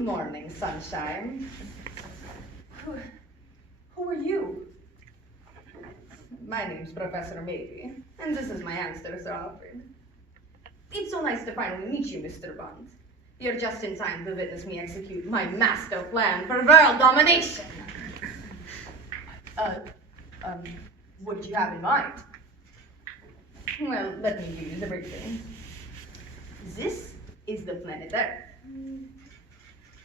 Good morning, sunshine. Who are you? My name's Professor Maybe, and this is my hamster, Sir Alfred. It's so nice to finally meet you, Mr. Bond. You're just in time to witness me execute my master plan for world domination. What did you have in mind? Well, let me give you the briefing. This is the planet Earth.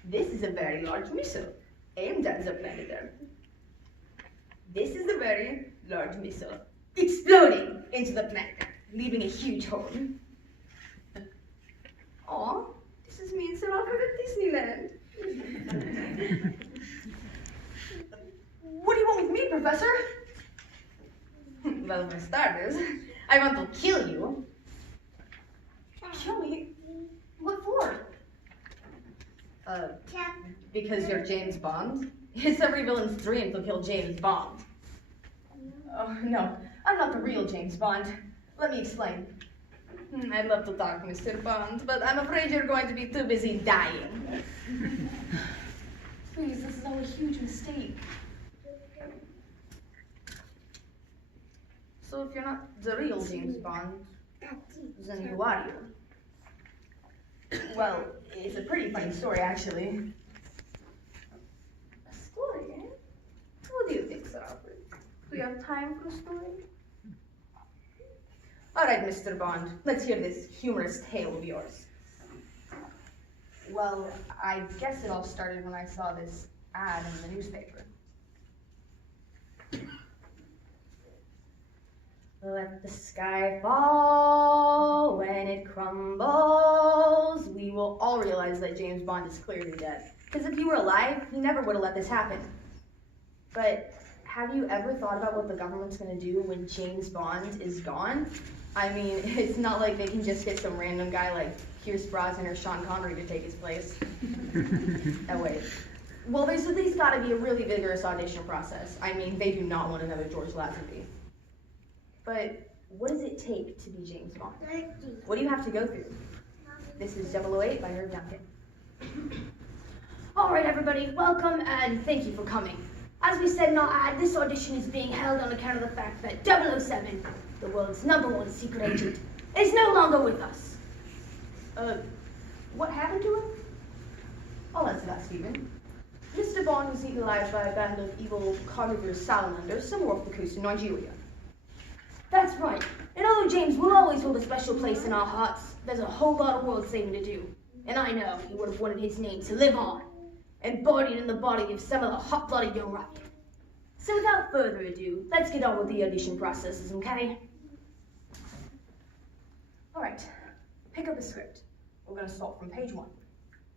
This is a very large missile aimed at the planet Earth. This is a very large missile exploding into the planet Earth, leaving a huge hole. Aw, this is me and Sir Alfred at Disneyland. What do you want with me, Professor? Well, for starters, I want to kill you. Kill me? What for? Because you're James Bond. It's every villain's dream to kill James Bond. Oh, no, I'm not the real James Bond. Let me explain. I'd love to talk, Mr. Bond, but I'm afraid you're going to be too busy dying. Please, this is all a huge mistake. So if you're not the real James Bond, then who are you? Well, it's a pretty funny story, actually. A story, eh? What do you think, Sir Alfred? Do you have time for a story? All right, Mr. Bond, let's hear this humorous tale of yours. Well, I guess it all started when I saw this ad in the newspaper. Let the sky fall when it crumbles. We will all realize that James Bond is clearly dead. Because if he were alive, he never would have let this happen. But have you ever thought about what the government's going to do when James Bond is gone? I mean, it's not like they can just get some random guy like Pierce Brosnan or Sean Connery to take his place. Oh, wait. Well, there's at least got to be a really vigorous audition process. I mean, they do not want another George Lazenby. But what does it take to be James Bond? What do you have to go through? This is 008 by Herb Duncan. All right, everybody, welcome and thank you for coming. As we said in our ad, this audition is being held on account of the fact that 007, the world's #1 secret agent, is no longer with us. What happened to him? I'll answer that, Stephen. Mr. Bond was eaten alive by a band of evil carnivorous salamanders somewhere off the coast of Nigeria. That's right. And although James will always hold a special place in our hearts, there's a whole lot of world saving to do. And I know he would have wanted his name to live on, embodied in the body of some of the hot-blooded young rocket. So without further ado, let's get on with the audition processes, okay? All right, pick up a script. We're going to start from page 1.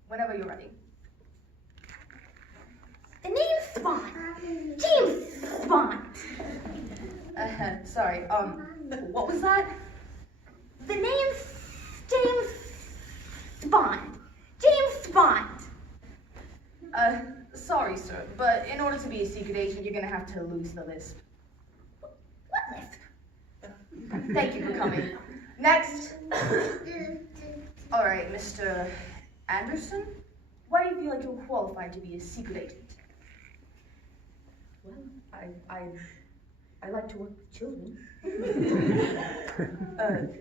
Whenever you're ready. The name's Bond. James Bond. Sorry, what was that? The name's James Bond. James Bond. Sorry, sir, but in order to be a secret agent, you're gonna have to lose the lisp. What lisp? Thank you for coming. Next. All right, Mr. Anderson, why do you feel like you're qualified to be a secret agent? Well, I like to work with children.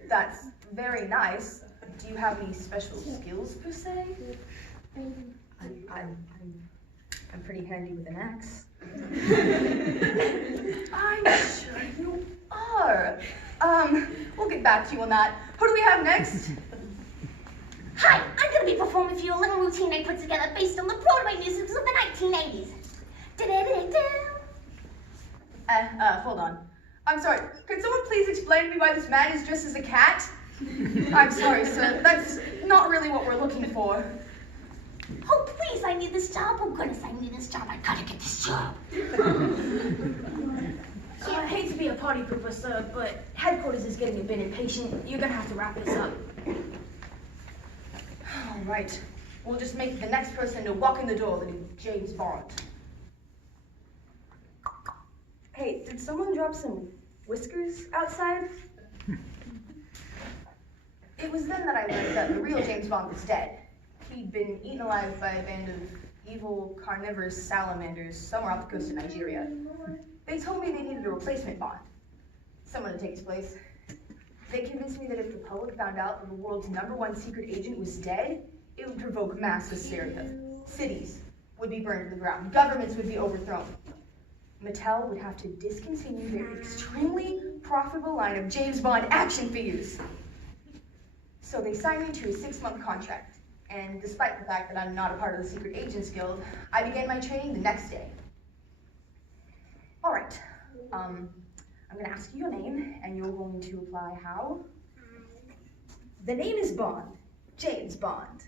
That's very nice. Do you have any special skills per se? I'm pretty handy with an axe. I'm sure you are. We'll get back to you on that. Who do we have next? Hi, I'm going to be performing for you a little routine I put together based on the Broadway musicals of the 1980s. Hold on. I'm sorry, could someone please explain to me why this man is dressed as a cat? I'm sorry, sir, that's not really what we're looking for. Oh, please, I need this job. Oh, goodness, I need this job. I gotta get this job. I hate to be a party pooper, sir, but headquarters is getting a bit impatient. You're gonna have to wrap this up. All right, we'll just make the next person to walk in the door the new James Bond. Hey, did someone drop some whiskers outside? It was then that I learned that the real James Bond was dead. he'd been eaten alive by a band of evil carnivorous salamanders somewhere off the coast of Nigeria. They told me they needed a replacement bond, someone to take his place. They convinced me that if the public found out that the world's #1 secret agent was dead, it would provoke mass hysteria. Cities would be burned to the ground. Governments would be overthrown. Mattel would have to discontinue their extremely profitable line of James Bond action figures. So they signed me to a 6-month contract. And despite the fact that I'm not a part of the Secret Agents Guild, I began my training the next day. All right, I'm gonna ask you your name, and you're going to apply how? The name is Bond, James Bond.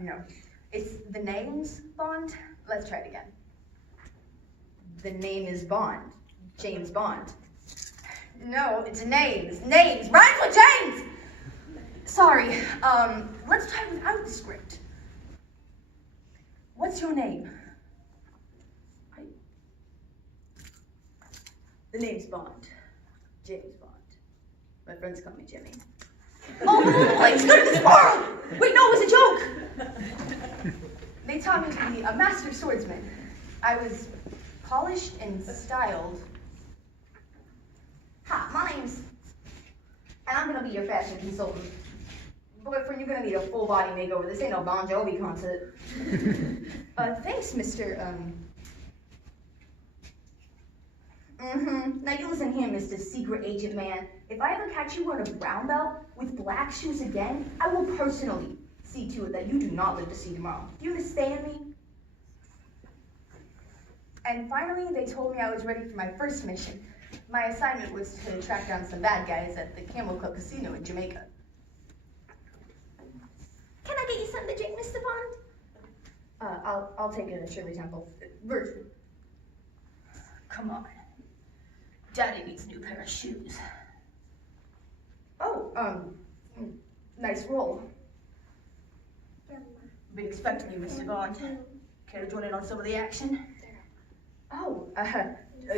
No, it's the name's Bond. Let's try it again. The name is Bond, James Bond. No, it's names, rhymes with James! Sorry, let's try without the script. What's your name? The name's Bond, James Bond. My friends call me Jimmy. Oh, please, go to this world! Wait, no, it was a joke! They taught me to be a master swordsman. I was polished and styled. Hi, my name's... And I'm gonna be your fashion consultant. Boyfriend, you're gonna need a full body makeover. This ain't no Bon Jovi concert. Thanks, Mr. Now you listen here, Mr. Secret Agent Man. If I ever catch you wearing a brown belt with black shoes again, I will personally see to it that you do not live to see tomorrow. Do you understand me? And finally, they told me I was ready for my first mission. My assignment was to track down some bad guys at the Camel Club Casino in Jamaica. Can I get you something to drink, Mr. Bond? I'll take it at Shirley Temple. Virgin. Come on. Daddy needs a new pair of shoes. Oh, nice roll. Been expecting you, Mr. Bond. Care to join in on some of the action? Oh,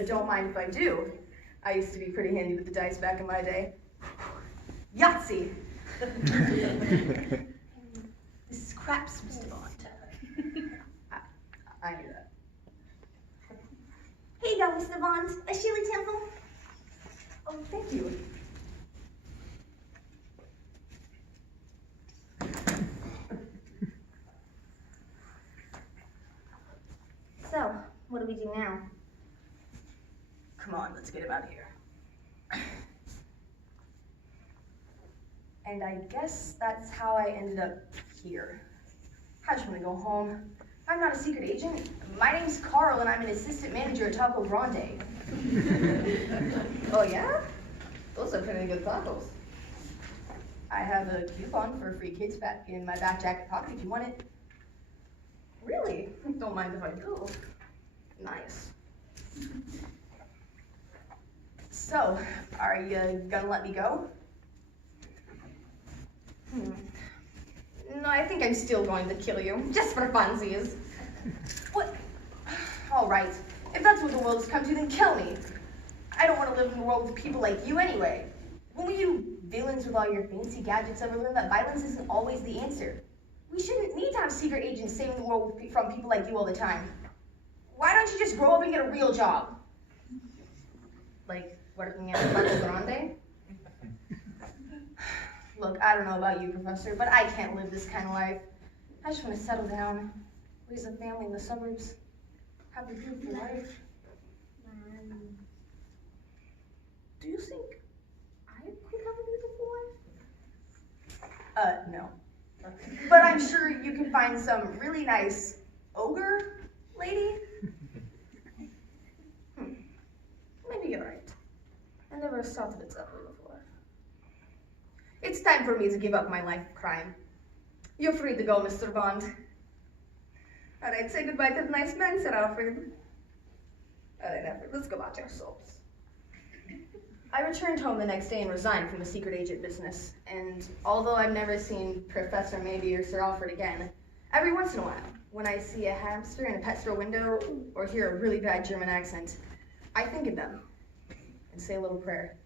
don't mind if I do. I used to be pretty handy with the dice back in my day. Yahtzee! This is craps, Mr. Bond. I knew that. Here you go, Mr. Bond. A Shirley Temple. Oh, thank you. So, what do we do now? Come on, let's get him out of here. And I guess that's how I ended up here. I just want to go home. I'm not a secret agent. My name's Carl, and I'm an assistant manager at Taco Grande. Oh, yeah? Those are pretty good tacos. I have a coupon for free kids back in my back jacket pocket if you want it. Really? Don't mind if I do. Nice. So, are you gonna let me go? No, I think I'm still going to kill you, just for funsies. What? All right. If that's what the world has come to, then kill me. I don't want to live in a world with people like you anyway. When we you villains with all your fancy gadgets ever learn that violence isn't always the answer? We shouldn't need to have secret agents saving the world from people like you all the time. Why don't you just grow up and get a real job? Like working at Taco Grande? Look, I don't know about you, Professor, but I can't live this kind of life. I just want to settle down, raise a family in the suburbs, have a beautiful life. Do you think I could have a beautiful life? No. But I'm sure you can find some really nice ogre lady. Maybe you're right. I never thought of it that way before. It's time for me to give up my life of crime. You're free to go, Mr. Bond. All right, say goodbye to the nice man, Sir Alfred. All right, Alfred, let's go watch our souls. I returned home the next day and resigned from the secret agent business. And although I've never seen Professor Maybe or Sir Alfred again, every once in a while, when I see a hamster in a pet store window or hear a really bad German accent, I think of them and say a little prayer.